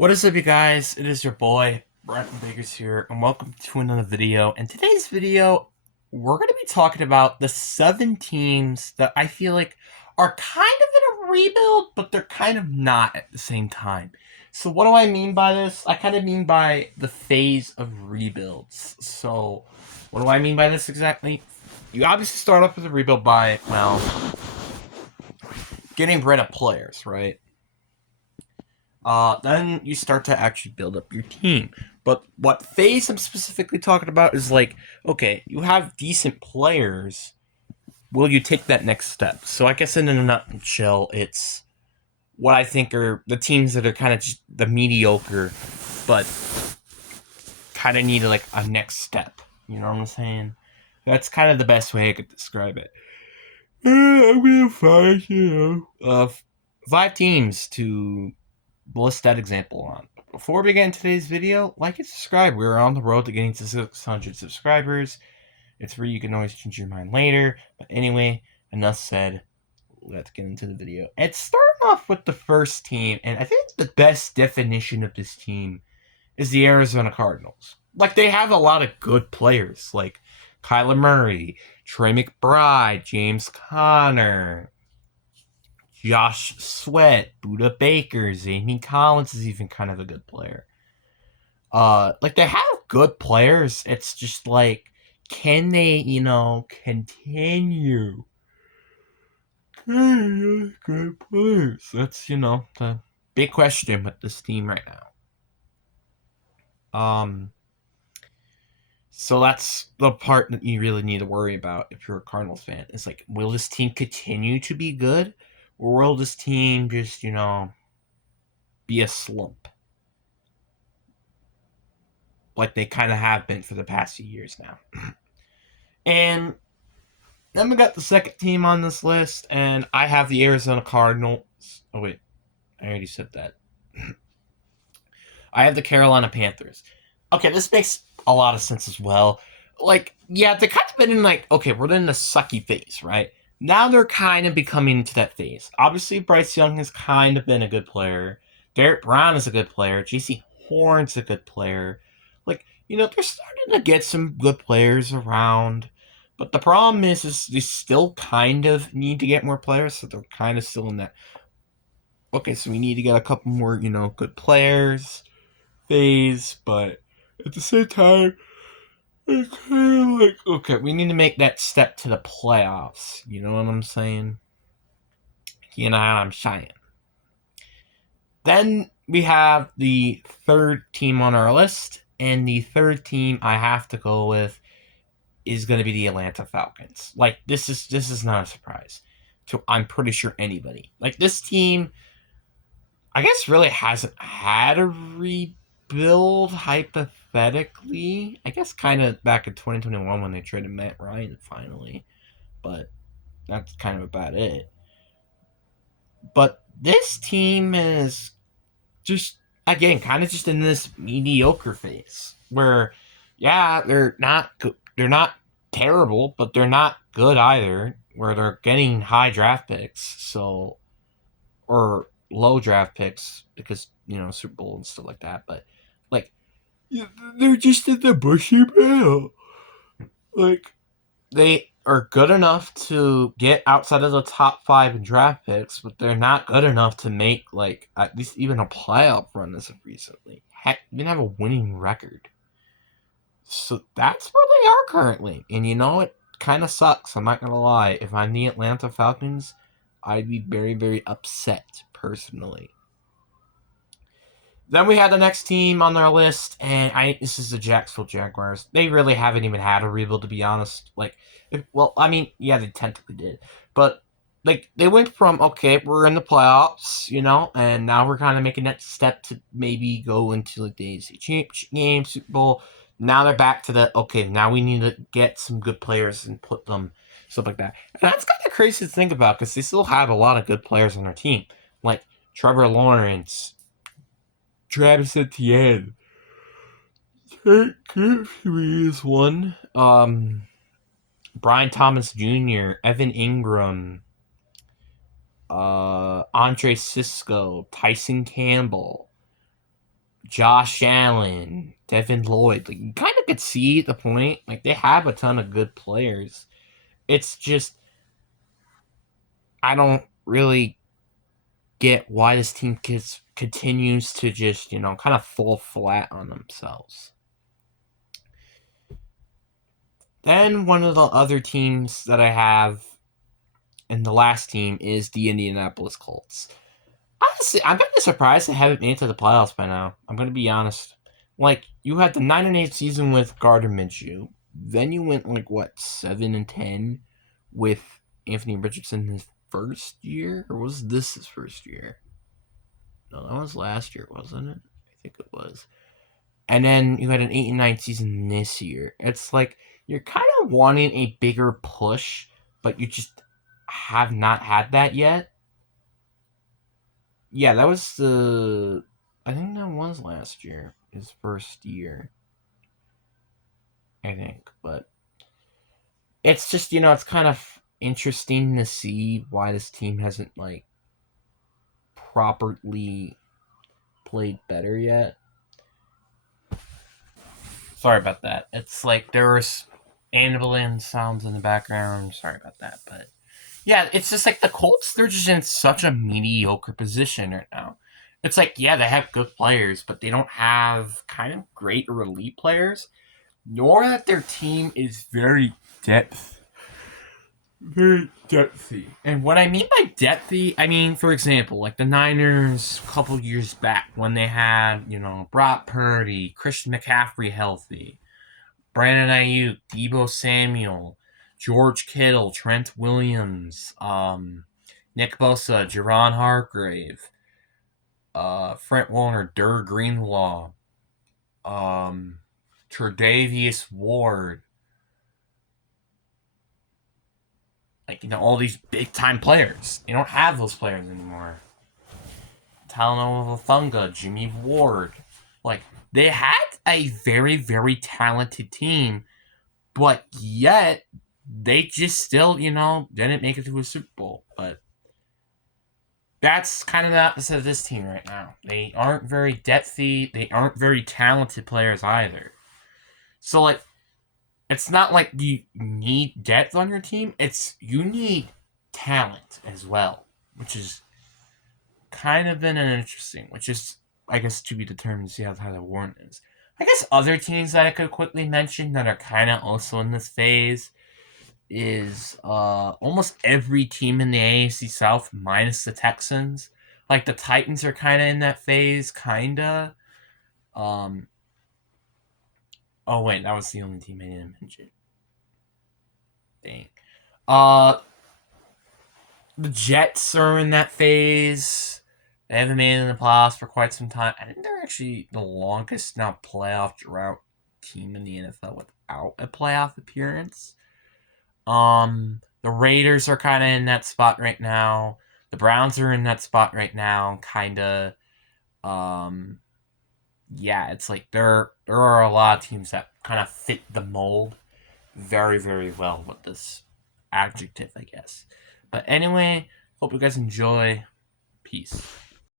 What is up, you guys? It is your boy, Brent Biggers here, and welcome to another video. In today's video, we're going to be talking about the 7 teams that I feel like are kind of in a rebuild, but they're kind of not at the same time. So what do I mean by this? I kind of mean by the phase of rebuilds. So what do I mean by this exactly? You obviously start off with a rebuild by, well, getting rid of players, right? Then you start to actually build up your team. But what phase I'm specifically talking about is like, okay, you have decent players. Will you take that next step? So I guess in a nutshell, it's what I think are the teams that are kind of just the mediocre, but kind of need like a next step. You know what I'm saying? That's kind of the best way I could describe it. I'm gonna find five teams to list that example on. Before we get into today's video, like and subscribe. We're on the road to getting to 600 subscribers. It's free, you can always change your mind later. But anyway, enough said. Let's get into the video. And starting off with the first team, and I think the best definition of this team is the Arizona Cardinals. Like, they have a lot of good players, like Kyler Murray, Trey McBride, James Conner, Josh Sweat, Buda Baker, Zane Collins is even kind of a good player. Like, they have good players. It's just like, can they, continue? Good players. That's, the big question with this team right now. So that's the part that you really need to worry about if you're a Cardinals fan. It's like, will this team continue to be good? Or will this team just, be a slump? Like they kind of have been for the past few years now. And then we got the second team on this list, and I have the Arizona Cardinals. Oh, wait. I already said that. I have the Carolina Panthers. Okay, this makes a lot of sense as well. Like, yeah, they kind of been in like, okay, we're in the sucky phase, right? Now they're kind of becoming into that phase. Obviously, Bryce Young has kind of been a good player. Derek Brown is a good player. JC Horn's a good player. Like, they're starting to get some good players around. But the problem is they still kind of need to get more players, so they're kind of still in that. Okay, so we need to get a couple more, good players phase, but at the same time, it's kind of like, okay, we need to make that step to the playoffs. You know what I'm saying? You know what I'm saying? Then we have the third team on our list, and the third team I have to go with is going to be the Atlanta Falcons. Like, this is not a surprise to, I'm pretty sure, anybody. Like, this team, I guess, really hasn't had a rebuild, hypothetically. I guess kind of back in 2021 when they traded Matt Ryan finally. But that's kind of about it. But this team is just, again, kind of just in this mediocre phase where, yeah, they're not terrible, but they're not good either, where they're getting high draft picks, so, or low draft picks because, Super Bowl and stuff like that, but, like, they're just in the bushy middle. Like, they are good enough to get outside of the top 5 in draft picks, but they're not good enough to make, like, at least even a playoff run as of recently. Heck, even have a winning record. So that's where they are currently. And it kind of sucks. I'm not going to lie. If I'm the Atlanta Falcons, I'd be very, very upset personally. Then we had the next team on our list, and this is the Jacksonville Jaguars. They really haven't even had a rebuild, to be honest. Like, yeah, they technically did. But, like, they went from, okay, we're in the playoffs, and now we're kind of making that step to maybe go into, like, the AFC Championship game, Super Bowl. Now they're back to the, okay, now we need to get some good players and put them, stuff like that. And that's kind of crazy to think about, because they still have a lot of good players on their team. Like, Trevor Lawrence, Travis Etienne, is one. Brian Thomas Jr., Evan Ingram, Andre Cisco, Tyson Campbell, Josh Allen, Devin Lloyd. Like, you kind of could see the point. Like, they have a ton of good players. It's just I don't really get why this team continues to just kind of fall flat on themselves. Then one of the other teams that I have, and the last team is the Indianapolis Colts. Honestly, I'm kind of surprised they haven't made it to the playoffs by now. I'm going to be honest. Like, you had the 9-8 season with Gardner Minshew. Then you went, 7-10 with Anthony Richardson his first year? Or was this his first year? No, that was last year, wasn't it? I think it was. And then you had an 8-9 season this year. It's like you're kind of wanting a bigger push, but you just have not had that yet. Yeah, that was the. I think that was last year, his first year. I think, but it's just it's kind of interesting to see why this team hasn't properly played better yet. Sorry about that. It's like there was ambulance sounds in the background. Sorry about that, but yeah, it's just like the Colts. They're just in such a mediocre position right now. It's like yeah, they have good players, but they don't have kind of great or elite players. Nor that their team is very depthy. And what I mean by depthy, I mean, for example, like the Niners a couple years back when they had, Brock Purdy, Christian McCaffrey healthy, Brandon Ayuk, Debo Samuel, George Kittle, Trent Williams, Nick Bosa, Jerron Hargrave, Frank Warner, Durr Greenlaw, Tre'Davious Ward, all these big time players. You don't have those players anymore. Talanoa Thunga, Jimmy Ward. Like, they had a very, very talented team, but yet they just still, didn't make it to a Super Bowl. But that's kind of the opposite of this team right now. They aren't very depthy. They aren't very talented players either. So, it's not like you need depth on your team. It's you need talent as well, which is kind of been an interesting, which is I guess to be determined to see how Tyler Warren is. I guess other teams that I could quickly mention that are kind of also in this phase is almost every team in the AFC South minus the Texans. Like the Titans are kind of in that phase, kinda. Um, oh wait, that was the only team I didn't mention. Dang. Uh, the Jets are in that phase. They haven't made it in the playoffs for quite some time. I think they're actually the longest now playoff drought team in the NFL without a playoff appearance. The Raiders are kind of in that spot right now. The Browns are in that spot right now, kind of. Yeah, it's like there are a lot of teams that kind of fit the mold very, very well with this adjective, I guess. But anyway, hope you guys enjoy. Peace.